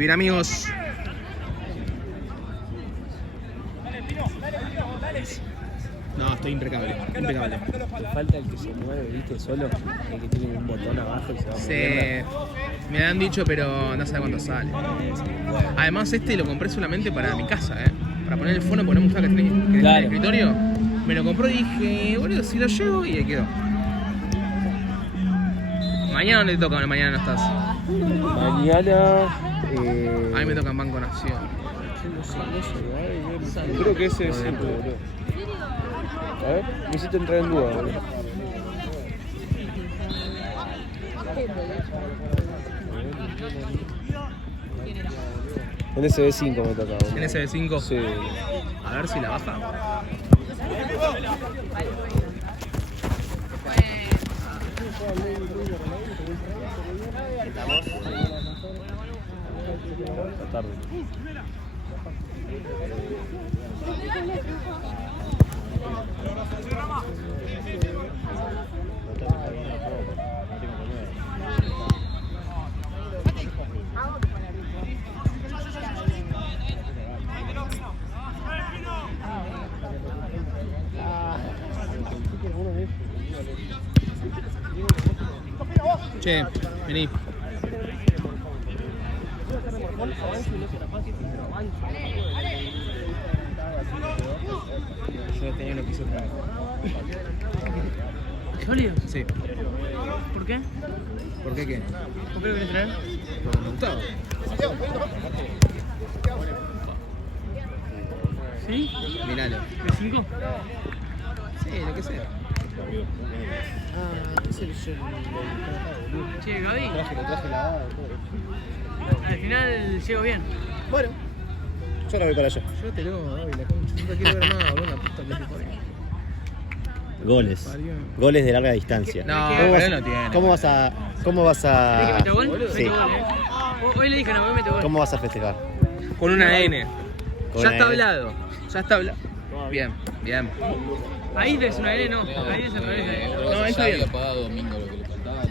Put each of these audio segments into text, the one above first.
bien, amigos. No, estoy impecable. Te falta el que se mueve, viste, solo. El que tiene un botón abajo y se va moviendo. Sí, me han dicho, pero no sé cuánto sale. Además, este lo compré solamente para mi casa, para poner el fono, porque no me gustaba que esté en el escritorio. Me lo compró y dije, boludo, si lo llevo, y ahí quedó. ¿Mañana dónde te toca? Mañana no estás. Mañana. A mí me toca en Banco Nación. Creo que ese es siempre, boludo. A ver, me hiciste entrar en duda, boludo. En SB5 me toca, boludo. ¿En SB5? Sí. A ver si la baja. Esta tarde. Che, vení. Yo tenía lo que hice otra vez. ¿Sólido? Sí. ¿Por qué? ¿Por qué qué? ¿Por qué lo querés traer? Porque me gustaba. ¿Sí? Miralo. ¿El 5? Sí, lo que sea. Che, Gaby, Lo traje lavado, todo. al final llego bien. Bueno, Yo la voy para allá. yo te lo doy, la concha. No quiero ver nada, boludo. La puta que te parió. Goles. Goles de larga distancia. No, ¿Cómo pero vas, no tiene. ¿Cómo vas a...? ¿Querés que mete gol? Sí. Mete gol, Hoy le dije no, mete gol. ¿Cómo vas a festejar? Con una N. Con Ya una está N. hablado. Ya está hablado. Bien, bien. Ahí es una L, no. Ahí es al revés. No, está bien. había pagado domingo lo que le faltaba.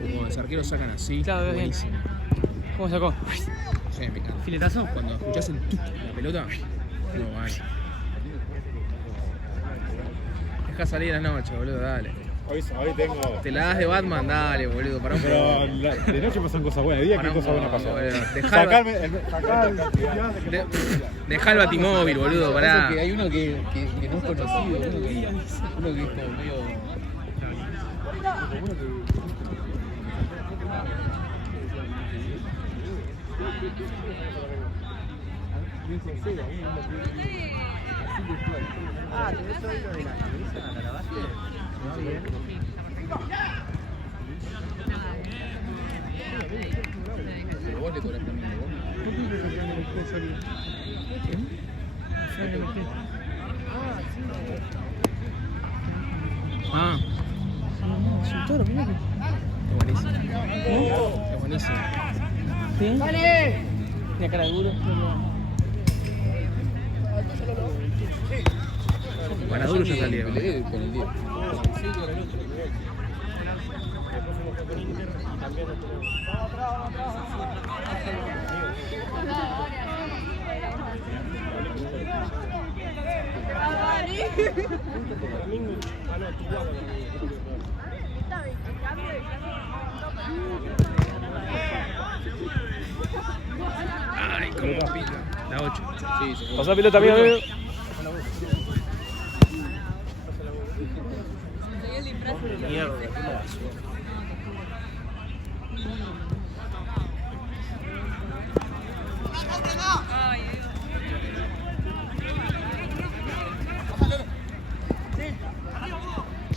Como los arqueros sacan así, Claro, bien. buenísimo. ¿Cómo sacó? Sí, me encanta. ¿Filetazo? Cuando escuchás el tuc de la pelota, no vale. Deja salir a la noche, boludo, dale. Hoy tengo. Te la das de Batman, dale, boludo, pará un poco. Pero de noche pasan cosas buenas. De día, Pará ¿qué un cosas poco, buenas pasan? boludo. Dejá el batimóvil, boludo, pará. Que hay uno que no es conocido, uno que es como medio. Ah, ¿tenés hoy lo de la camisa? ¿La lavaste? No, bien. Pero vos le cobrás también, ¿no? Ah. Es buenísimo. Es buenísimo. ¿Sí? ¡Dale! La cara dura. Guanaduro ya salieron. Peleé con el 10. Ay, cómo pica. La 8. Sí, se Pasá pelota mía, amigo. Mierda, qué basura.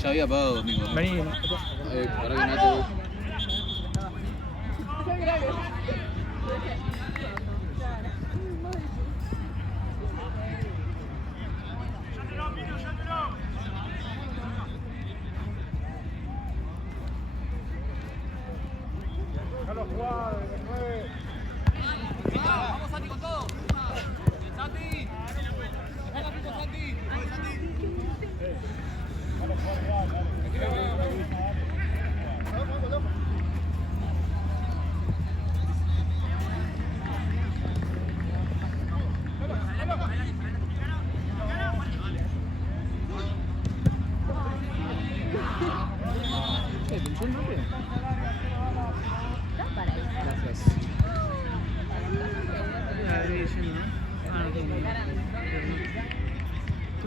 ya había pagado domingo. ¿No? Vení. Para que Nato. Vamos, Santi, con todo. Santi. Santi.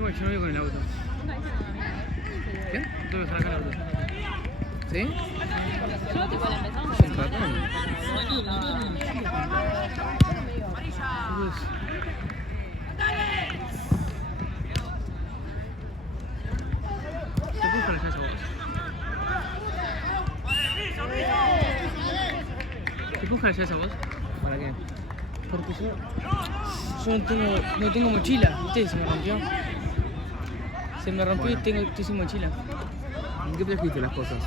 ¿Cómo que yo no vivo con el auto? ¿Qué? Tengo que dejar acá el auto. ¿Sí? Yo tipo la empezamos. Es un ratón. Luz. ¿Te puedo buscar la llave a vos? ¿Te puedo buscar la llave a vos? ¿Para qué? Porque yo no tengo mochila, ¿viste? Se me rompió. Se me rompió y estoy sin mochila. ¿En qué trajiste las cosas?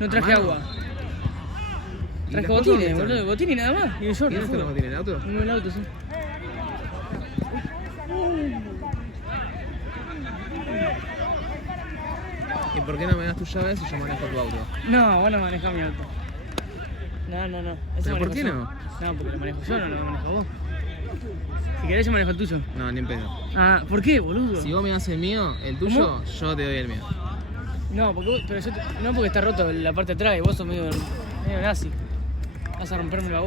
No traje ¿A mano? agua. ¿Y Traje las cosas dónde botines, están? boludo, botines nada más. Y el short, ¿Tienes el los botines en el auto? En el auto, sí. ¿Y por qué no me das tus llaves y yo manejo tu auto? No, vos no manejás mi auto. No. Eso ¿Pero por manejo qué yo. no? No, porque lo manejo yo, no lo manejo vos. Si querés yo manejo el tuyo. No, ni en pedo. Ah, ¿por qué, boludo? Si vos me das el mío, el tuyo, yo te doy el mío. No, pero no porque está roto la parte de atrás y vos sos medio nazi. Vas a romperme No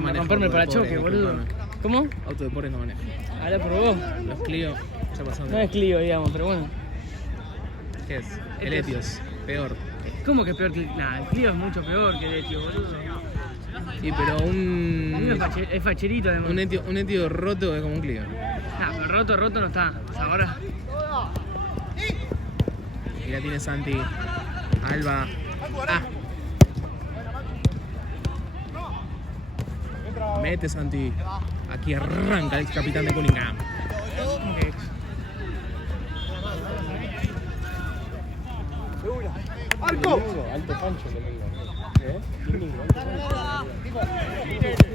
manejo romperme el auto de parachoque, pobre, boludo. disculpame. ¿Cómo? Auto de pobre no manejo. Habla por vos. Los Clio ya pasaron. No es Clio, digamos, pero bueno. ¿Qué es? El Etios. Peor. ¿Cómo que peor que nah, el Clio es mucho peor que el Etio, boludo. Sí, pero El Clio es facherito además. un etio roto es como un Clio. Nah, pero roto no está. O sea, ahora. Y la tiene Santi. Alba. Ah. Mete Santi. Aquí arranca el ex capitán de Cunningham. Ok. Alto pancho que tengo. Domingo, alto pancho. Yo te dije.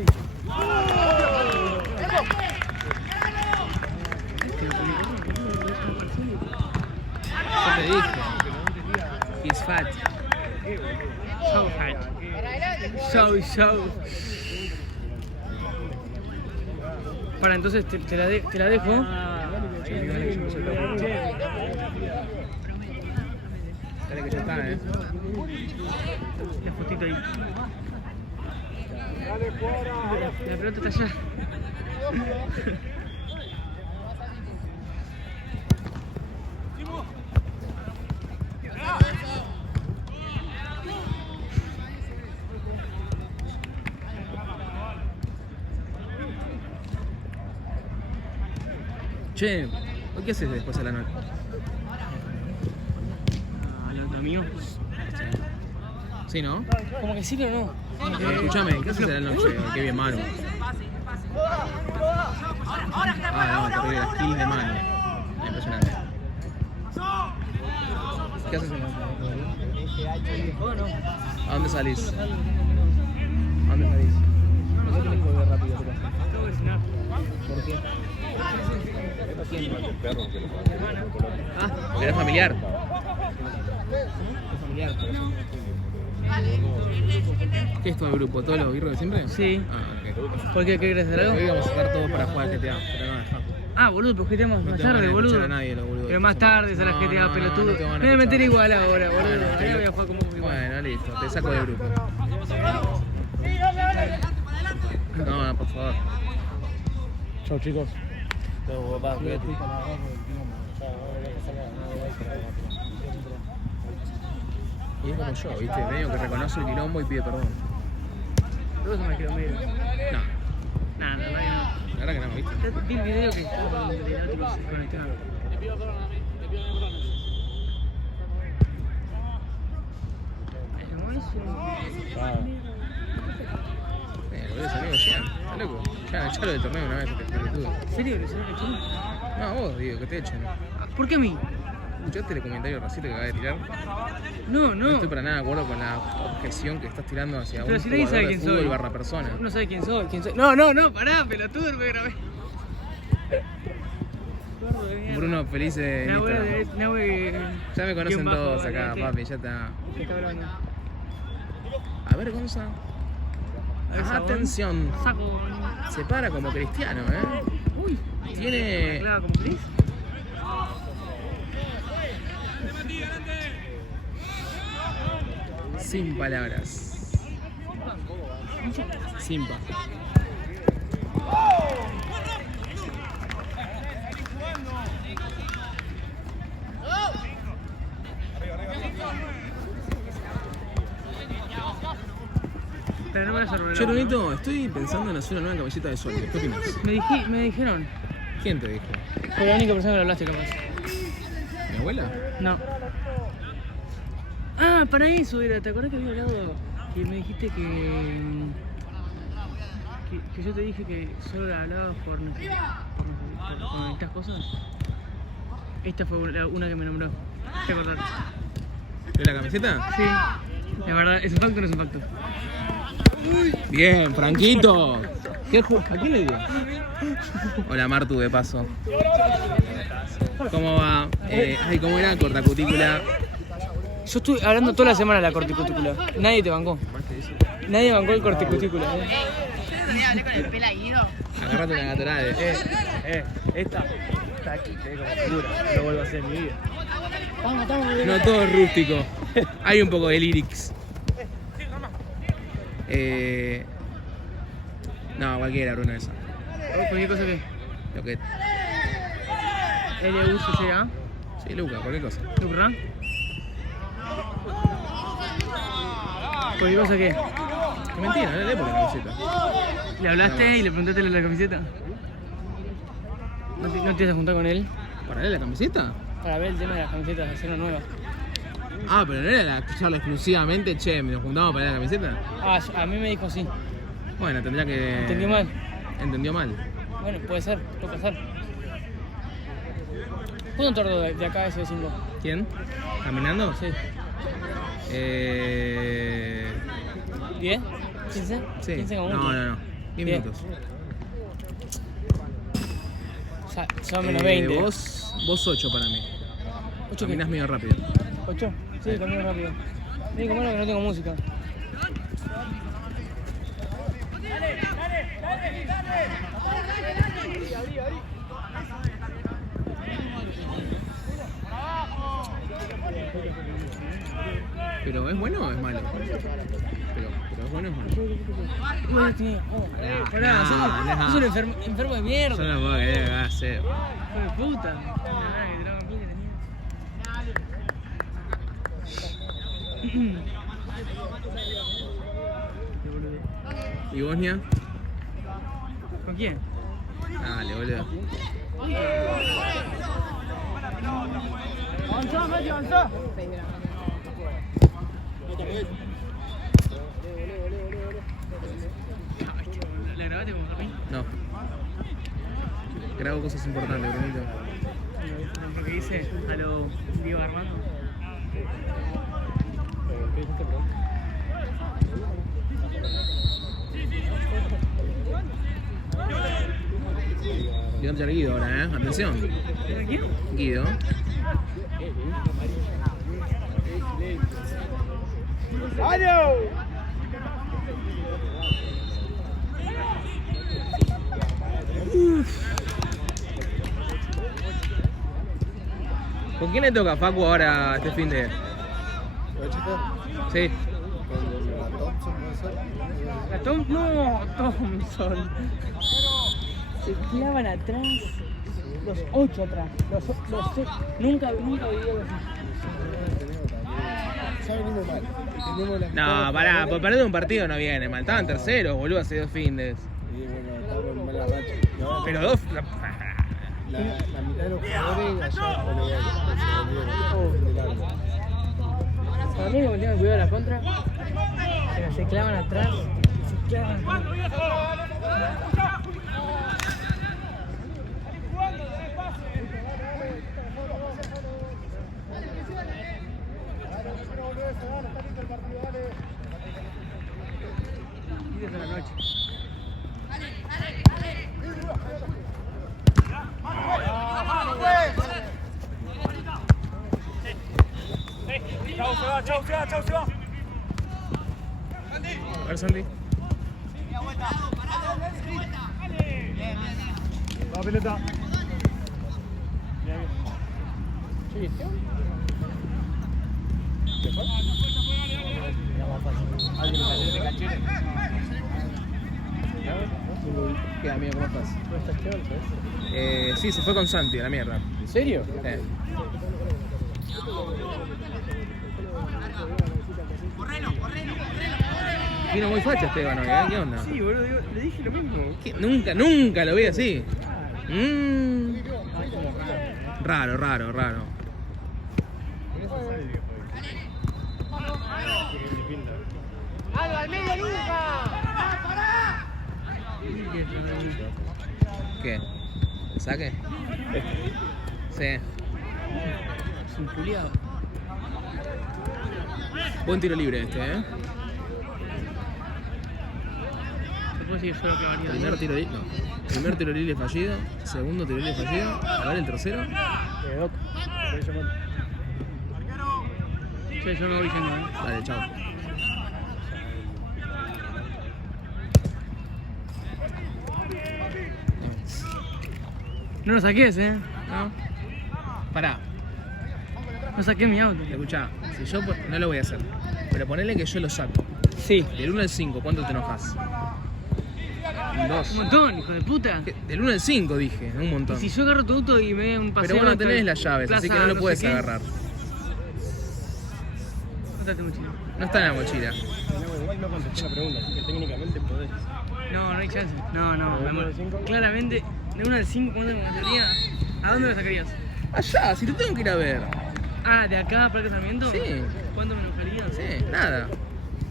He's fat. So fat. So. Para, entonces te la dejo. Dale que ya está, La fotito ahí. La pelota está allá. Che, ¿hoy qué haces después de la noche? ¿Lo mío? Sí, ¿no? Como que sí, pero no. Escúchame, ¿qué haces de la noche? Qué bien, Manu. Ah, no, terrible, las kills de Manu. Impresionante. ¿Qué haces en la noche? Bueno. ¿A dónde salís? ¿A dónde salís? ¿Por qué tenés que volver rápido? Tengo que cenar. ¿Por qué? Ah, porque eres familiar. Es familiar. ¿Qué es tu grupo? ¿Todos los birros de siempre? Sí. Ah, ok. ¿Por qué? ¿Querés hacer algo? Hoy vamos a estar todos para jugar al GTA, pero no dejamos. Ah, boludo, pero GTA más No más te van tarde, a escuchar boludo. a nadie, los boludos. Pero más tarde será No, GTA, no, pelotudo. no te van a Me voy a meter escuchar. igual ahora, boludo. Bueno, Ahora voy a jugar como igual. Bueno, listo, te saco del grupo. No, por favor. Chau, chicos. No, papá, cuídate. Y es como yo, ¿viste? Medio que reconoce el quilombo y pide perdón. Todos somos kilómetros. No, Nah, la verdad que no. la verdad que no, ¿viste? Ya vi el video que estaba con el teléfono conectado. Boludo, ese amigo Jean, está loco. Ya echalo del torneo una vez, este pelotudo. ¿En serio? ¿Le salió el chino? No, vos, digo, que te echen. ¿Por qué a mí? ¿Escuchaste el comentario racista que acaba de tirar? No, No no. estoy para nada de acuerdo con la objeción que estás tirando hacia Pero un si nadie jugador sabe de quién fútbol soy. barra persona. No sabe quién soy. No, pará, pelotudo, me grabé. Bruno, feliz de Instagram. Ya me conocen todos acá, papi, ya está. A ver, Gonza. Atención. Saco. Se para como cristiano, Uy. Tiene. Claro, como Chris. Sin palabras. Simpa. voy a hacer reloj. Che, Brunito, estoy pensando en hacer una nueva camiseta de Sólido. ¿Qué opinas? Me dijeron. ¿Quién te dijo? Fue la única persona que lo hablaste, capaz. ¿Mi abuela? No. Ah, para eso era. ¿Te acuerdas que había hablado? Que me dijiste que yo te dije que solo hablabas por estas cosas. Esta fue una que me nombró. ¿Te acordás? ¿De la camiseta? Sí. La verdad, ¿es un facto o no es un facto? Bien, Franquito. ¿A quién le dio? Hola, Martu, de paso. ¿Cómo va? ¿Cómo era? Cortacutícula. Yo estuve hablando toda la semana de la corticutícula. Nadie te bancó. Nadie bancó el corticutícula. Hablé con el pelaguido. Agarrate una gatorade. Esta está aquí, te digo, segura. No vuelvo a hacer en mi vida. No todo es rústico. Hay un poco de lyrics. No, cualquiera, Bruno, esa. ¿Cualquier cosa que? Lo que. LUCCA. Sí, Luca, cualquier cosa. ¿Lucra? ¿Cualquier cosa qué? Qué mentira, no le por la camiseta. ¿Le hablaste y le preguntaste lo de la camiseta? ¿No te vas a juntar con él? ¿Para leer la camiseta? Para ver el tema de las camisetas, hacer una nueva. Ah, pero no era la charla exclusivamente, che, ¿nos juntamos para leer la camiseta? Ah, a mí me dijo sí. Bueno, tendría que. ¿Entendió mal? Entendió mal. Bueno, puede ser, puede pasar. ¿Cuánto tardó de acá a ese vecino? ¿Quién? ¿Caminando? Sí. ¿10? ¿15? Sí. 15 como mucho. No. 10 Bien. minutos. O sea, son menos 20. Vos 8 para mí. 8 Caminás medio rápido. 8. Sí, camino rápido. Lo único malo es que no tengo música. ¿Pero es bueno o es malo? Pero es bueno o es malo. Igual tiene. Pará, no. sos un enfermo de mierda. Yo no puedo creer que hagas eso. Hijo de puta. ¿Y Bosnia? ¿Con quién? Dale, boludo. Avanzá, Mati, avanzá. ¿La grabaste como Fermín? No. Grabo cosas importantes, Brunito. Lo que dice a lo Diego Armando. ¿Qué dijiste, bro? Voy a entrar Guido ahora, Atención. ¿Quién? Guido. ¿Con quién le toca a Facu ahora este fin de...? Sí. La Thompson. Se clavan atrás. Los 8 atrás. Los 6. Nunca viví algo así. No, pará, por perder un partido no viene mal. Estaban terceros, boludo, hace 2 findes. Pero 2... La mitad de los jugadores allá Para mí, como tienen cuidado de la contra, pero se clavan atrás. Se clavan atrás. Días de la noche. A ver, Santi. Va, pelota. ¿Qué amigo, cómo estás? Sí, se fue con Santi, a la mierda. ¿En serio? Sí. Vino muy facha Esteban hoy, ¿eh? ¿Qué onda? Sí, boludo, le dije lo mismo. ¿Qué? Nunca lo vi así. Raro. ¡Al medio, Lucas! ¿Qué? ¿El saque? Sí. Es un culiado. Buen tiro libre este, ¿eh? Se puede decir que yo lo clavaría. Primer tiro libre fallido. Segundo tiro libre fallido. A ver el tercero. Doc, Sí, yo no voy diciendo, ¿eh? Dale, chao. No lo saques, ¿eh? ¿No? Pará. No saqué mi auto. Escuchá, si yo no lo voy a hacer, pero ponele que yo lo saco. Sí. Del 1 al 5, ¿cuánto te enojas? Un 2. Un montón, hijo de puta. Del 1 al 5 dije, un montón. Y si yo agarro tu auto y me doy un paseo. Pero vos no hasta tenés las llaves, plaza así que no lo sé puedes qué. agarrar. No te mochila. No está en la mochila. igual no contesté la pregunta, así que técnicamente podés. No hay chance. No, ¿De mi uno amor. al cinco? Claramente, de 1 al 5, ¿cuánto me gustaría? ¿A dónde lo sacarías? Allá, si te tengo que ir a ver. Ah, ¿de acá para el casamiento? Sí. ¿Cuánto me enojaría? Sí, nada.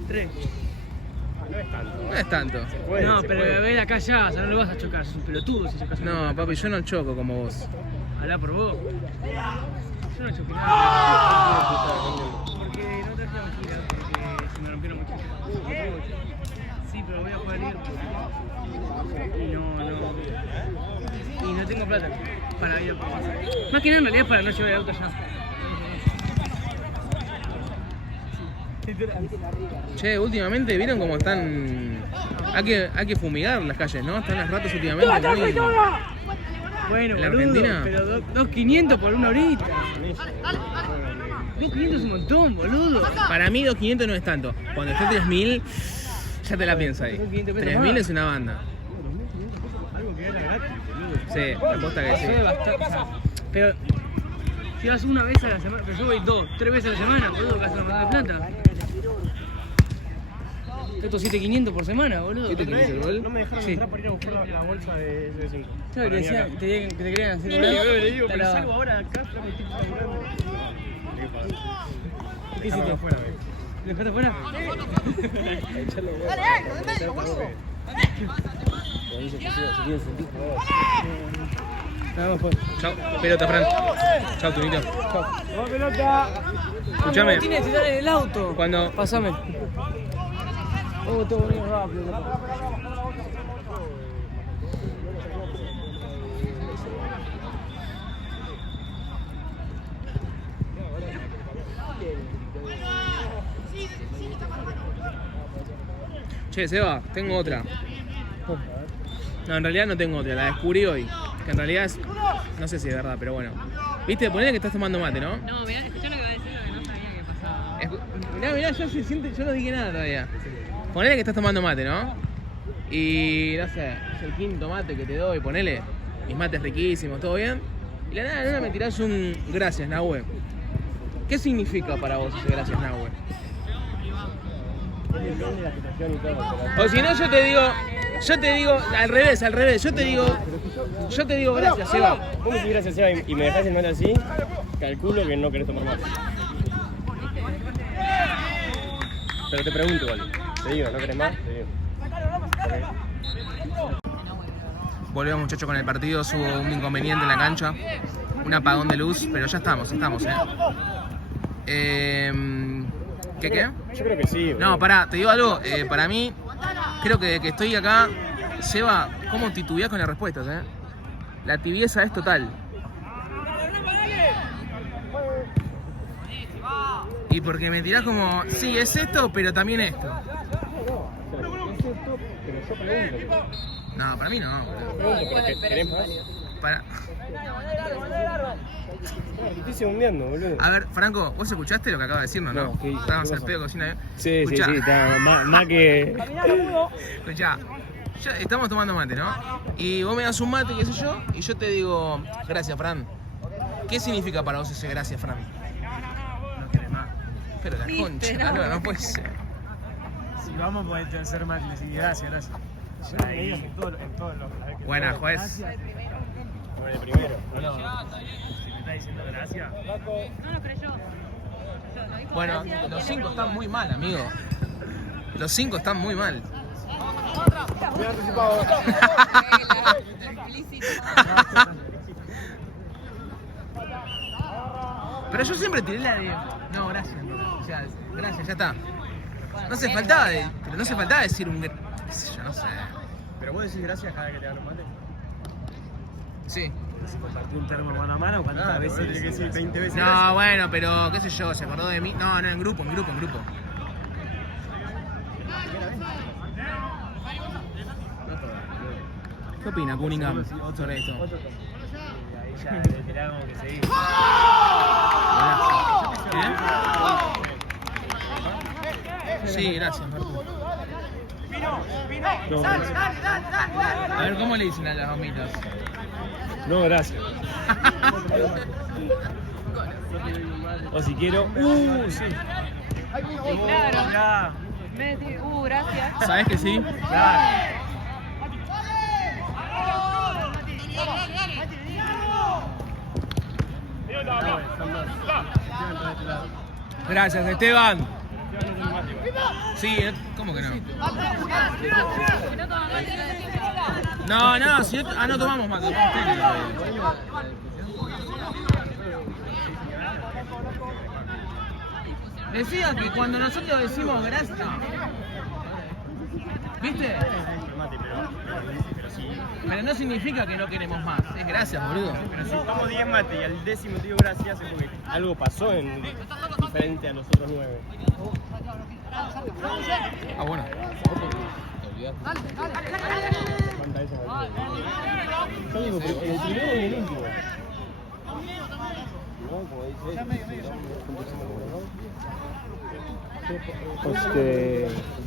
3. No es tanto. No, pero a ver acá ya, o sea, no lo vas a chocar, sos un pelotudo si chocas. No, papi, yo no choco como vos. Habla por vos. Yo no choqué nada. Porque no traje la mochila, porque se me rompió la mochila. Sí, pero voy a poder ir. Y no tengo plata para ir a por más. Más que nada en realidad para no llevar el auto allá. Che, últimamente, ¿vieron cómo están? Hay que fumigar las calles, ¿no? Están las ratas últimamente muy... Bueno, ¿En la boludo, Argentina? pero 2.500 por una horita. 2.500 es un montón, boludo. Para mí 2.500 no es tanto. Cuando esté 3.000, ya te la piensas ahí. 2.500 pesos 3.000 más. es una banda. Algo que era gratis, boludo. Sí, la posta que Eso es sí. bastante. O sea, pero si vas una vez a la semana, pero yo voy 2, 3 veces a la semana, boludo, casi una mandada de plata. Estos 7.500 por semana, boludo. ¿Qué te querés el gol? No me dejaron Sí. entrar para ir a buscar la bolsa de 5. Claro, que decían que te querían hacer. Le digo, Está pero la- salgo ahora de acá, pero me estoy laburando. ¿Qué hiciste? Afuera, ¿Lo dejaste afuera? Nada más pues. Chao, pelota, Fran. Chao, Tunito. ¡Vamos, pelota! Escuchame. Martínez, te sale el auto. Cuando... Pásame. Oh, todo bien rápido. loco. Che, Seba, tengo otra. No, en realidad no tengo otra, la descubrí hoy. Que en realidad es... No sé si es verdad, pero bueno. Viste, ponele que estás tomando mate, ¿no? No, mirá, escuchá lo que va a decir, lo que no sabía que pasaba. Mirá, ya se siente... Yo no dije nada todavía. Ponele que estás tomando mate, ¿no? Y, no sé, es el quinto mate que te doy, ponele. Mis mates riquísimos, ¿todo bien? Y la nada, en una me tirás un gracias, Nahue. ¿Qué significa para vos ese gracias, Nahue? Depende de la situación y todo. O si no, yo te digo al revés, yo te digo gracias, Seba. Vos me decís gracias, Seba, y me dejás andar así, calculo que no querés tomar más. Pero te pregunto igual. Te digo, ¿no querés más? Te digo. Volvemos, muchachos, con el partido. Hubo un inconveniente en la cancha, un apagón de luz, pero ya estamos, ¿Qué? Yo creo que sí. No, pará, te digo algo, para mí, creo que estoy acá, Seba, ¿cómo titubeás con las respuestas, La tibieza es total. Y porque me tirás como, sí, es esto, pero también esto. Pero yo pregunto. No, para mí no, boludo. Pregunto, pero ¿querés más? Para... Te estoy segundeando, boludo. A ver, Franco, ¿vos escuchaste lo que acaba de decirnos, no? No, ¿qué dice? Estábamos ¿Qué al pasó? pedo cocina. Sí, Escuchá. está más que... Escuchá, ya estamos tomando mate, ¿no? Y vos me das un mate, qué sé yo, y yo te digo, gracias, Fran. ¿Qué significa para vos ese gracias, Fran? No querés más. Pero la concha, no puede ser. Si vamos podés ser más, decir gracias. Ahí, en todos los Buena, juez. Por el primero. No, si me está diciendo gracias. No, pero yo. Bueno, los 5 están muy mal, amigo. Los 5 están muy mal. Pero yo siempre tiré la de... No, gracias. O sea, gracias, ya está. No se faltaba decir un... Yo no sé. Pero vos decís gracias cada vez que te dan un mate. Sí. Si compartí un termo mano a mano, ¿cuántas veces tiene que decir 20 veces? No, bueno, pero qué sé yo, se acordó de mí. No, en grupo. ¿Qué opina Cunningham sobre esto? Ahí ya le tiramos que seguir. Sí, gracias, Marco. A ver, ¿cómo le dicen a las gomitas? No, gracias. O si quiero. Sí. Claro. Ya. Me decís, gracias. ¿Sabes que sí? Claro. Gracias, Esteban. Sí, ¿cómo que no? No, si no tomamos mate, tomamos té. Decía que cuando nosotros decimos gracias, ¿viste? Pero no significa que no queremos más, es gracias, boludo. Pero si tomamos 10 mates y al 10º te digo gracias es porque algo pasó diferente a los otros 9. Ah, bueno. Yo digo, pero en el primero y en el último.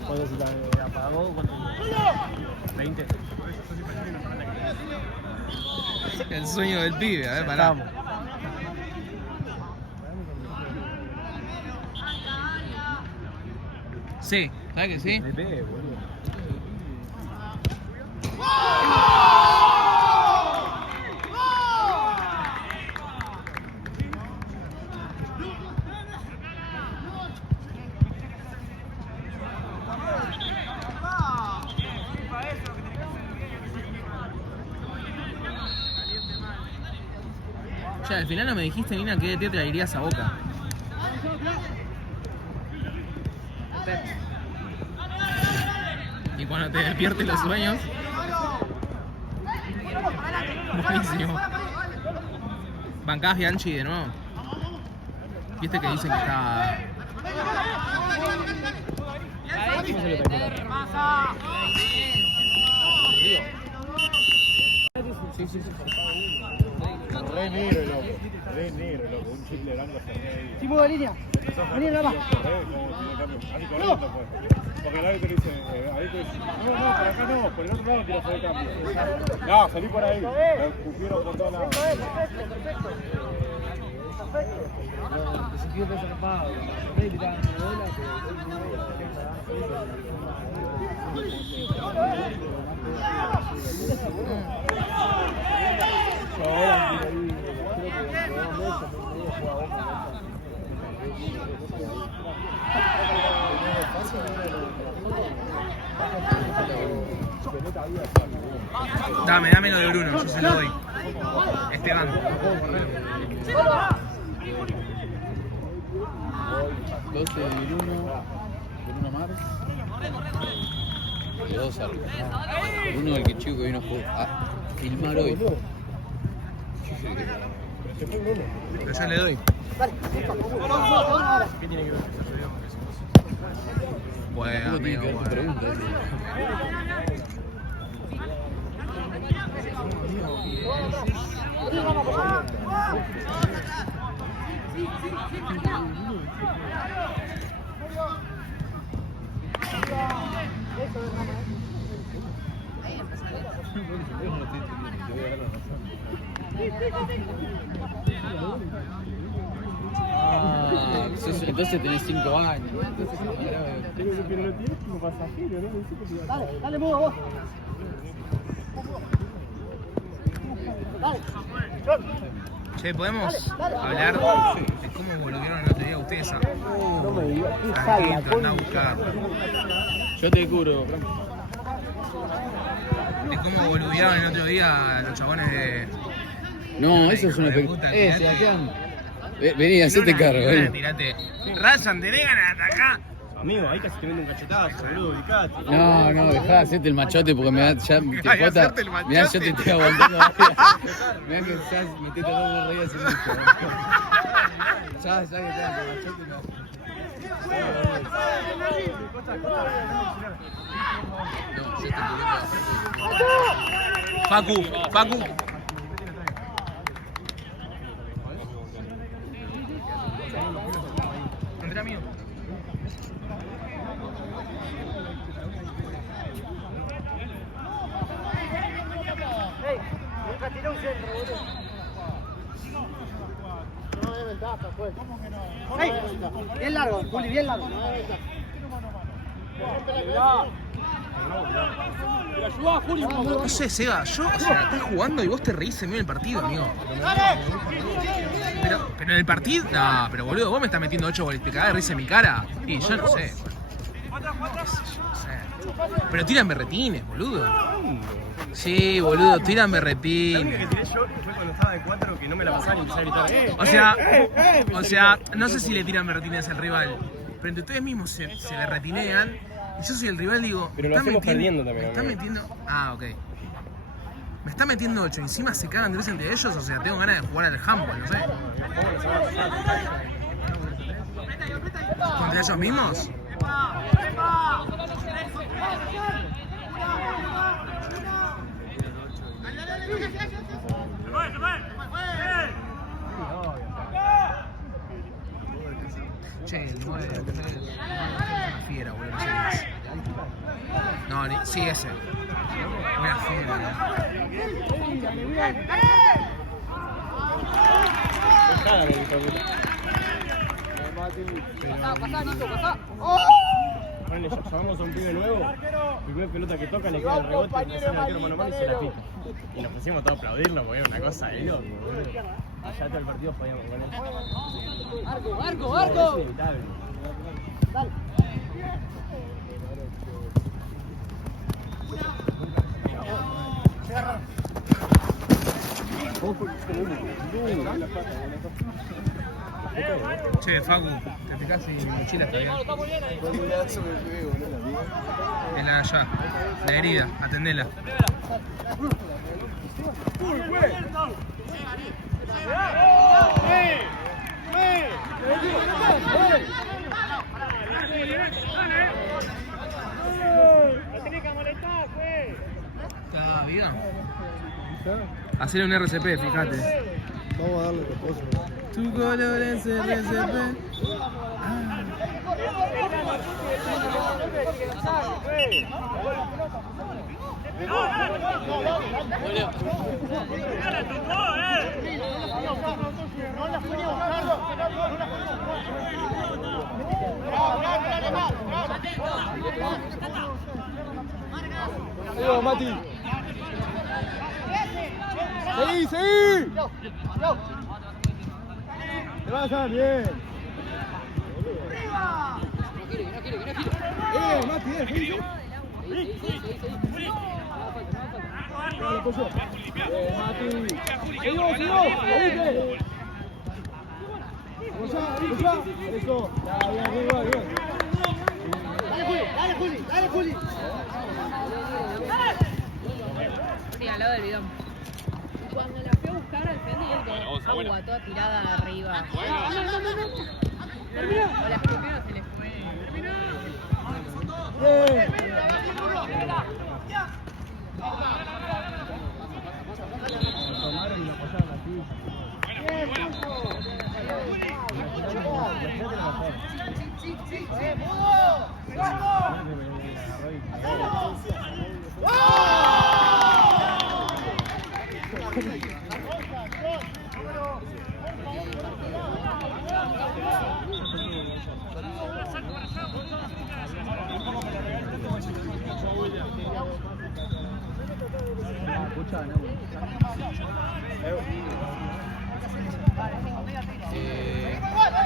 ¿Cuándo se te apagó? 20. El sueño del pibe, a ver, pará. Sí, ¿sabes que sí? Me pegué, boludo. Che, al final no me dijiste, Nina, qué te traerías a Boca. Y cuando te despiertes los sueños. Buenísimo. Bancás Bianchi de nuevo. Viste que dicen que está. Sí. Re negro, loco. Un chip de blanco se ve ahí. Tipo de línea. Vení, nada más. Así corriendo, pues. Porque el árbitro dice, no, por acá no, por el otro lado quiero hacer cambio. No, salí por ahí. Lo escupieron por todos lados. Perfecto. Se quedó desarmado. Le tiraban una bola, Dame lo de Bruno, yo se lo doy. Esteban. 12 de Bruno Mars. De 2 al. Bruno el que chico que vino a filmar hoy. Pero ya le doy. ¿Qué tiene que ver con eso? Bueno, amigo, bueno. Ah, Entonces tenés 5 años. Pero lo tienes como pasajero, ¿no? Dale, dale, mudo vos. Che, ¿podemos hablar de cómo boludearon el otro día ustedes a Franquito, andá a buscar? Yo te cubro, De cómo boludearon el otro día a los chabones de... No, eso es una película. Sebastián. Vení, hacete cargo, vení. Tirate. Rayan, tenés ganas de atacar. Amigo, ahí casi te mete un cachetazo, boludo, ubicate. No, dejá de hacerte el machote porque me da ya te Ay, jota. hacerte el machote. Mirá, yo te estoy aguantando. Mirá que ya me estoy tratando de reír hace mucho. Ya que te das el machote, no. Facu. Entra mío. Nunca tiró un centro, boludo. No hay ventaja, pues. ¡Ey! Bien largo, Juli, bien largo. No hay ventaja. No sé, Seba, estás jugando y vos te reís en medio del partido, amigo. Pero en el partido, no, pero boludo, vos me estás metiendo 8 goles, te cagás de risa en mi cara. Y yo no sé. Pero tiran berretines, boludo. Sí, boludo, tiran berretines. Que tiré yo fue cuando estaba de 4 que no me la pasaban y empecé a gritar. O sea, no sé si le tiran berretines al rival, pero entre ustedes mismos se berretinean. Y yo soy el rival, digo. Pero lo hacemos perdiendo también. Me está metiendo. Ah, ok. Me está metiendo 8. Encima se cagan de risa entre ellos. O sea, tengo ganas de jugar al handball, no sé. ¿Contra ellos mismos? Che, el 9 es una fiera, boludo, no sé qué es. No, sí, ese. Una fiera. Pasá, Nico, pasá. Bueno, llamamos a un pibe nuevo, primera pelota que toca le queda el rebote, le sale el arquero mano a mano y se la pica. Y nos pusimos todos a aplaudirlo porque era una cosa de loco, boludo. Allá todo el partido podíamos con él. ¡Arco! Es inevitable. Dale. Che, Facu, te fijas si mi mochila está bien. En la allá, la herida, atendela. Está bien. Hacer un RCP, fíjate. Vamos a darle reposo. Tu color es RCP. ¡Seguí, Mati! ¡Seguí! ¡Te vas a bien! Mati, seguí. Mati. Seguimos. Eso. Bien. Dale, Juli. Sí, al lado del bidón. Y cuando la fui a buscar al frente y él con agua toda tirada arriba. No. O la escupió, se le fue.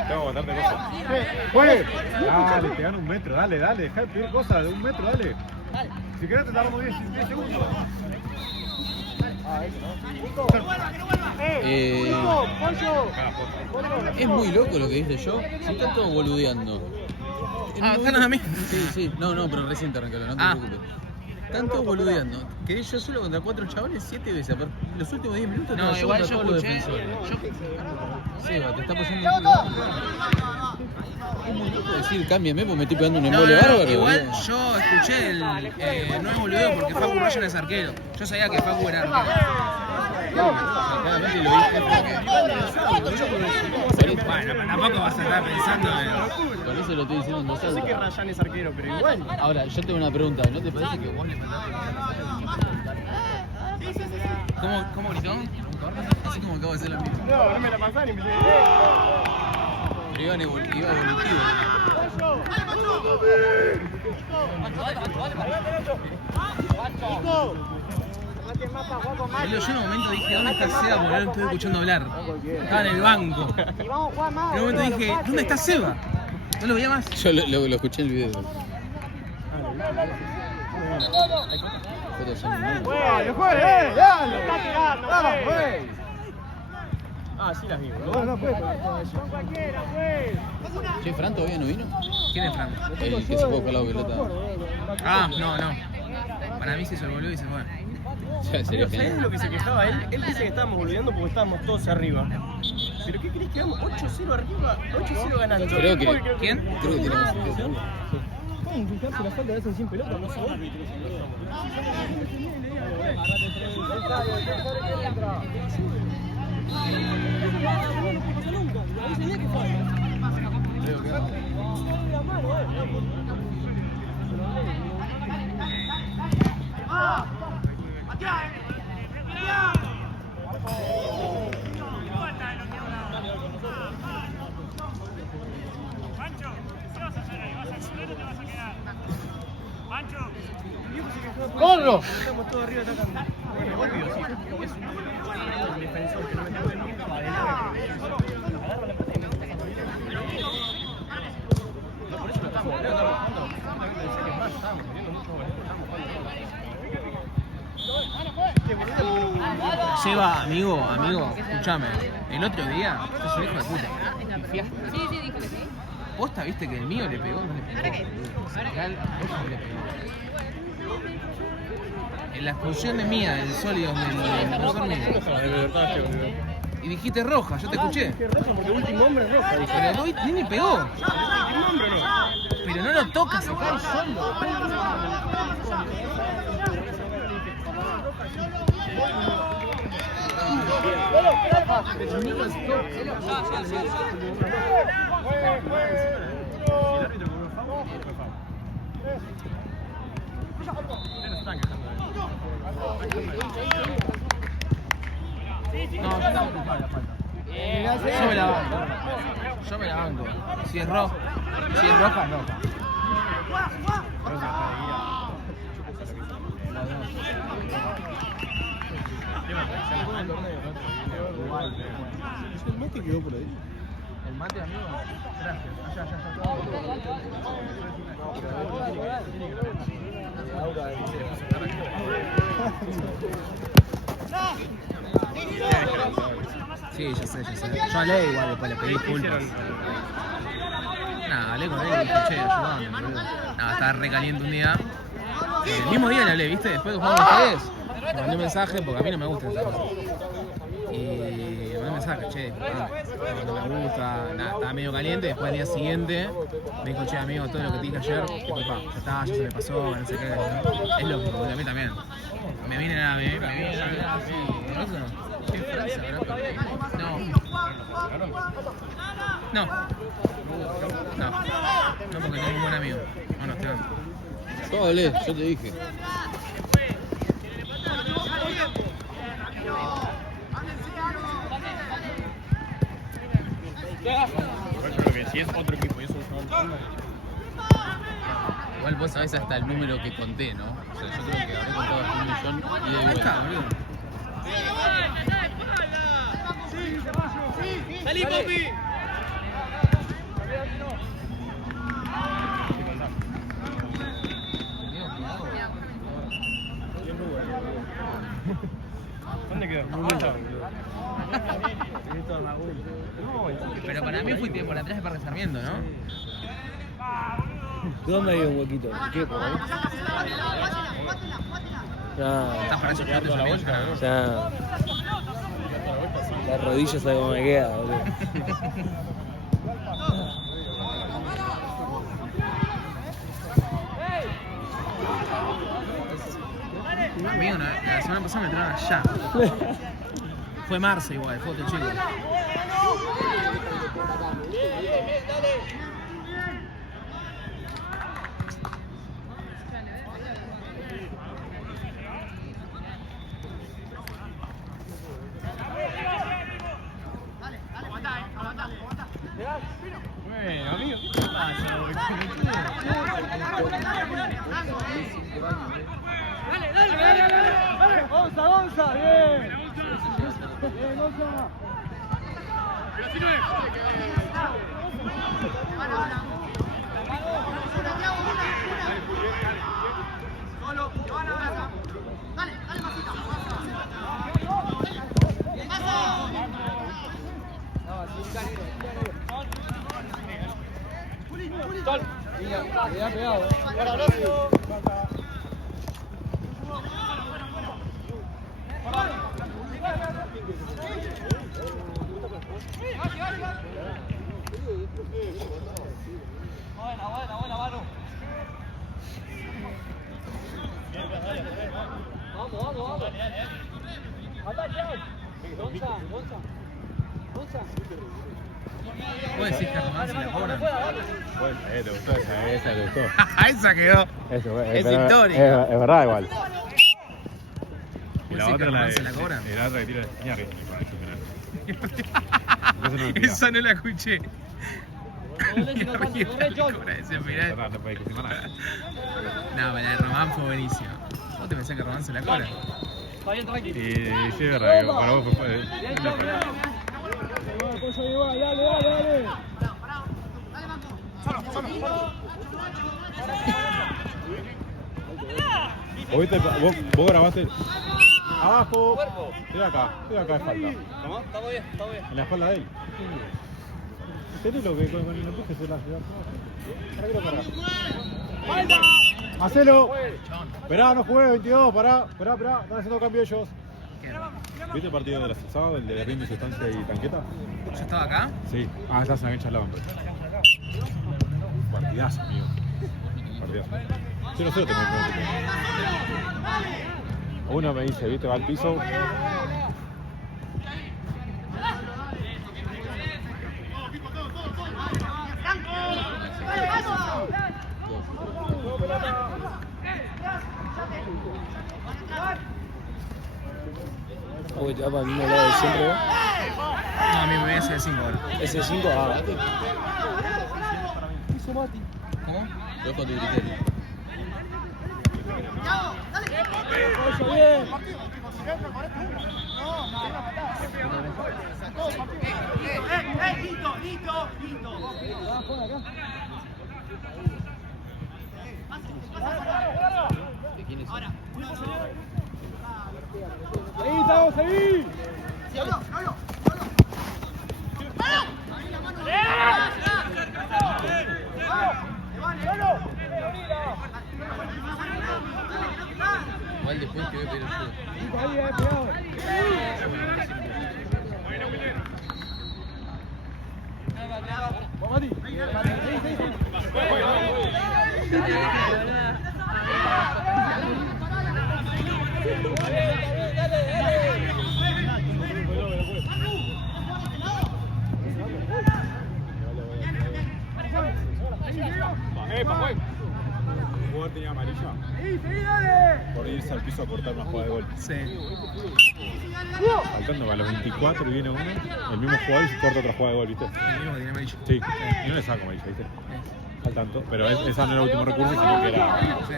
Tengo que mandarte cosas. ¡Juegue! Dale, te gano 1 metro, dale, dejá de pedir cosas de 1 metro, dale. Si querés te tardamos 10 segundos. Es muy loco lo que dice yo. Si están todos boludeando. Están a mí. Sí. No, pero recién te arrancaron, no te preocupes. Están todos boludeando. Quedé yo solo contra 4 chavales 7 veces. Los últimos 10 minutos No, igual contra yo todos los escuché. defensores. Seba, te está pasando es muy loco decir, cámbiame porque me estoy pegando un embole bárbaro. Igual boludo. yo escuché el. No es boludeo porque Facu Ryan es arquero. Yo sabía que Facu era arquero. Claramente lo dije porque... Bueno, pero tampoco vas a estar pensando en. Por eso lo estoy diciendo en voz Yo sé que alta. Ryan es arquero, pero igual. Ahora, yo tengo una pregunta. ¿No te parece que vos le ¿Cómo gritó? así como acabo de hacer la misma? No me la pasás ni me Pero iba evolutivo. Boludo, yo en un momento dije, ¿dónde está Seba? Porque no lo estoy escuchando hablar. Estaba en el banco. Y vamos a jugar más. En un momento dije, ¿dónde está Seba? No lo veía más. Yo lo escuché en el video. Fotos son muy- ¡Dale! ¡Está tirando! ¡Vamos, güey! Ah, sí las vi, boludo. No, no puede. Con cualquiera, güey. Che, ¿Fran todavía no vino? ¿Quién es Fran? El que se fue a buscar la pelota. Ah, no. Para mí se hizo el boludo y se fue. Ya, sería ¿Sabés de genial. lo que se quejaba él? Él dice que estábamos boludeando porque estábamos todos arriba. ¿Pero qué crees que vamos? 8-0 arriba, 8-0 ganando. Creo que... ¿Quién? Creo que tiene más sentido. Pueden fijarse la falta de hacen sin pelota, no sabemos. ¡Corro! Estamos todos arriba atacando. Obvio, sí. Es un defensor que no me puede nunca para adelante. Agarra la pelota y me gusta que no, por eso lo estamos jugando. Estábamos metiendo muchos goles. Seba, amigo, escúchame. El otro día, este es un hijo de puta. Sí, dijo que sí. ¿Posta viste que el mío le pegó? No le pegó. ¿Ahora qué? Real, no le pegó. En la expulsión de mía, del sólido del profesor mío. Y dijiste roja, yo te escuché. Porque el último hombre es roja, dice. Pero no, ni pegó. ¿El último hombre no? Pero no lo toca, se cae solo. No, yo no culpable la falta. Yo me la banco. Yo me la banco. Si es roja, es roja. ¿El mate quedó por ahí? El mate, amigo. Gracias. Sí, ya sé. Yo hablé igual, después le pedí disculpas. Nada, hablé con él y dije, che, ayudame, boludo. Nada, estaba recaliente un día. El mismo día le hablé, ¿viste? Después que jugamos ustedes, le mandé un mensaje porque a mí no me gustan esas cosas. Y le mandé un mensaje, che, no me gusta, nada, estaba medio caliente. Después al día siguiente me dijo, che, amigo, todo lo que te dije ayer, disculpa, ya está, ya se me pasó, no sé qué. Es lo que a mí también. Me vienen a ver, así, ¿no? ¿Qué Francia habrá perdido? No, porque tengo un buen amigo. No, Esteban. Yo hablé, yo te dije. ¡Qué Porque si es otro equipo y eso es un fondo. Igual vos sabés hasta el número que conté, ¿no? O sea, yo creo que habré contado hasta 1 millón y de Ahí vuelta. está, boludo. ¡Salí, papi! ¿Dónde quedó? Pero para mí fuiste por atrás de Parque Sarmiento, ¿no? ¿Dónde hay un huequito? ¿Qué? ¿Por ahí? No, Estás para eso quedando la bolsa, o sea, la rodilla sabe cómo me queda, boludo. Amigo, la semana pasada me trajeron allá. Fue Marce igual, fue otro chico. Bueno, amigo, ¿qué pasa? ¡Gonza, Gonza! ¡Bien! ¡Bien, Gonza! ¿Vos decís que a Román se la cobran? Bueno, te gustó esa te gustó. Esa quedó. Eso, Es histórico. Es verdad igual. Y ¿Vos la decís que otra a la Román de se la cobran? la otra que tira de esquiñar que con eso Esa no la escuché. Cobra ese final. no puede que se mala. No, la de Román fue buenísima. ¿Vos te pensás que Román se la cobra? Y sí, es verdad que para vos fue. Dale. Vos grabaste. Abajo. Estoy acá de falta. Estamos bien. En la espalda de él. ¿Tenés lo que con el empuje se la ciudad? Marcelo. Esperá, no jugué, 22, pará, están haciendo cambio ellos. ¿Viste el partido de la sábado, el de Ring, Sustancia y Tanqueta? ¿Yo estaba acá? Sí. Ah, estás en la cancha al lado, hombre. Partidazo, amigo. Partidazo. 0-0 tengo el primer tiempo. Uno me dice, ¿viste? Va al piso. Uy, te va para el mismo lado de siempre, ¿no? No, a mí me voy a hacer 5 ahora. Ese 5, ah. ¿Cómo? Yo con tu criterio. ¿De quién es? Ahí estamos, ahí. Igual después te voy a pedir el juego. Ahí, pegado. Vamos, Mati. El jugador tenía amarilla Seguí, dale. por irse al piso a cortar una jugada de gol. Sí. Faltando a los 24 y viene uno, el mismo jugador y se corta otra jugada de gol, ¿viste? El mismo que tiene amarillo. Sí, y no le saco amarillo, ¿viste? Al tanto, pero esa no era el último recurso, sino que era... Sí.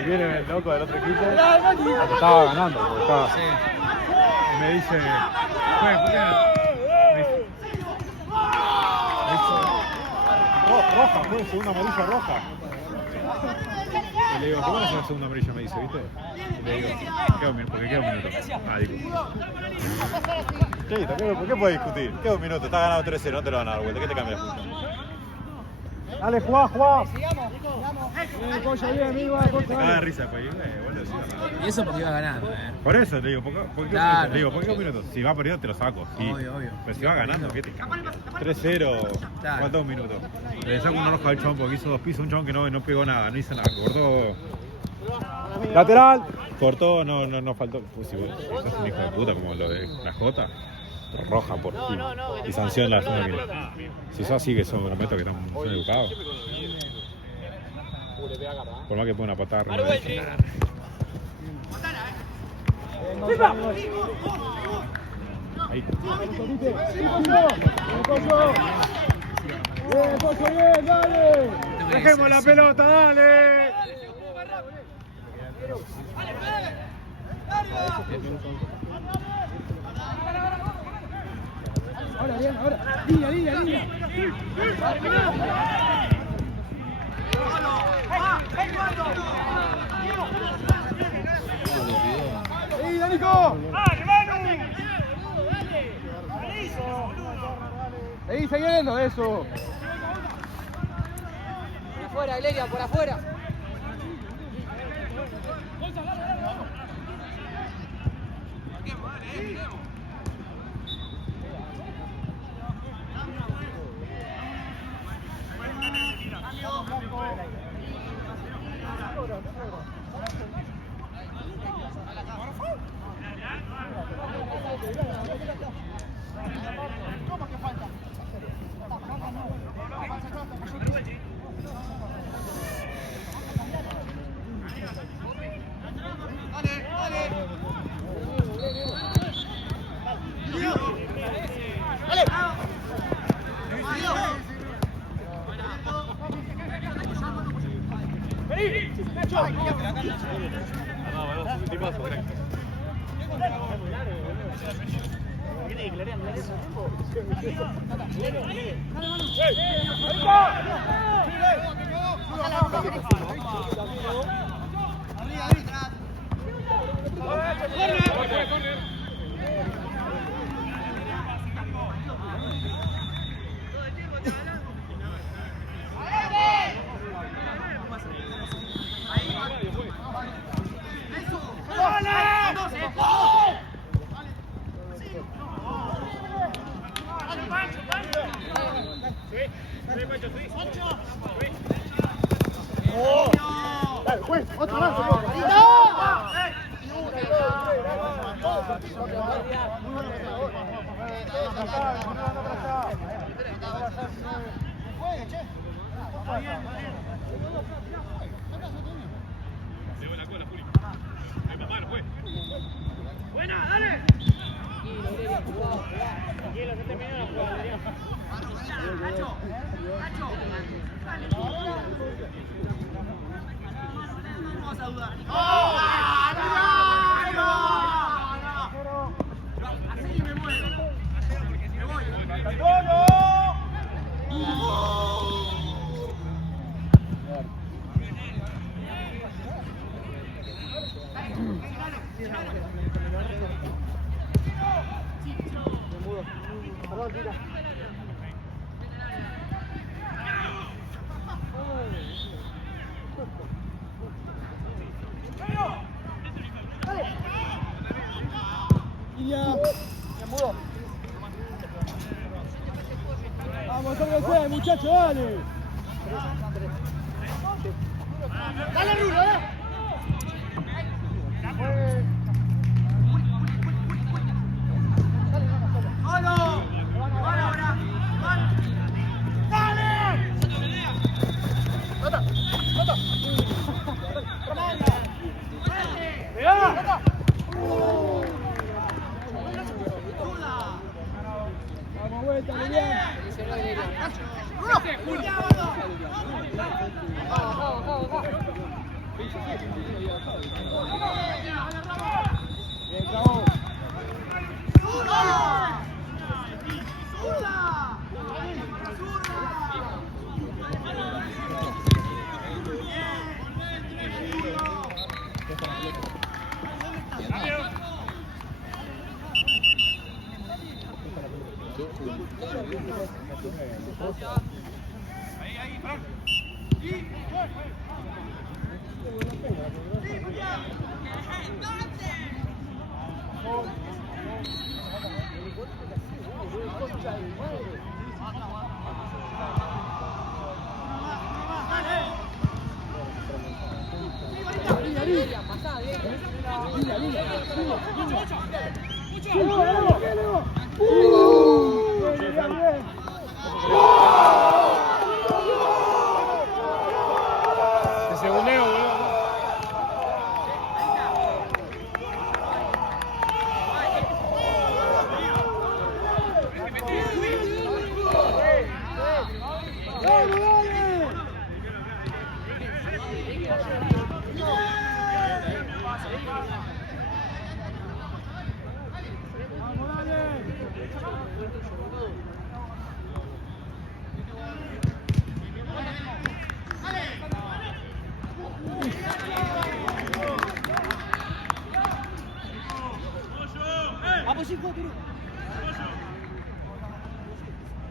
Y viene el loco del otro equipo, que estaba ganando, porque estaba... Sí. Y me dice, "Juez, ¿por qué no?" Me dice, roja, fue segunda amarilla roja. Y le digo, ¿cómo es la segunda amarilla? Me dice, ¿viste? Y le digo, porque queda un minuto. Ah, digo. ¿Por qué puedes discutir? Queda un minuto, está ganado 3-0, no te lo van a dar vuelta, ¿qué te cambia la punta? Dale, jugá. Sigamos. Pollo bien, amigo. Te caga de risa, pues, bueno, sí, no. Y eso porque iba ganando, Por eso te digo, Claro. ¿por qué un minuto? Si va perdiendo te lo saco. Sí. Obvio. Pero si va ganando, ¿qué te cambia? 3-0, Claro. falta un minuto. Le saco una roja al chabón porque hizo 2 pisos, un chabón que no pegó nada, no hizo nada, cortó. Lateral. Cortó, no faltó. Pues igual, sos un hijo de puta como lo de la Jota. Roja por fin. Y sanción la semana que viene. Si sos así que son brometos que son educados. Por más que ponga una patada arriba. Ahí. Bien, dale. Dejemos la pelota, dale. Ahora. Línea. ¡Ey, Danico! Seguí siguiendo eso. Por afuera, Lelia, por afuera. Vamos, órganse, muchachos, dale. Dale, Rulo,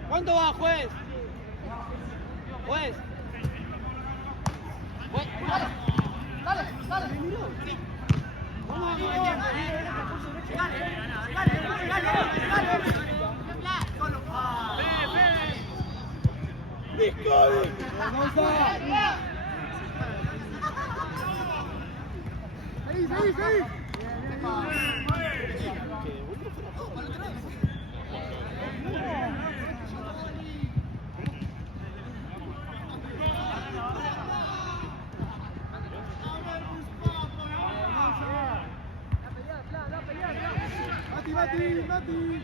¿Cuánto va, juez? Juez. Dale. Vamos a Mati.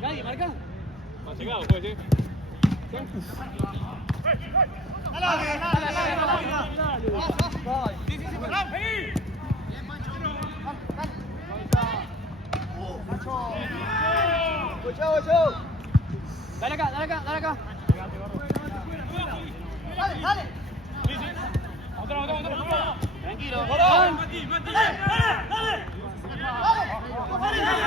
Nadie marca. Más llegado, pues, Dale acá. Dale. Tranquilo. Dale.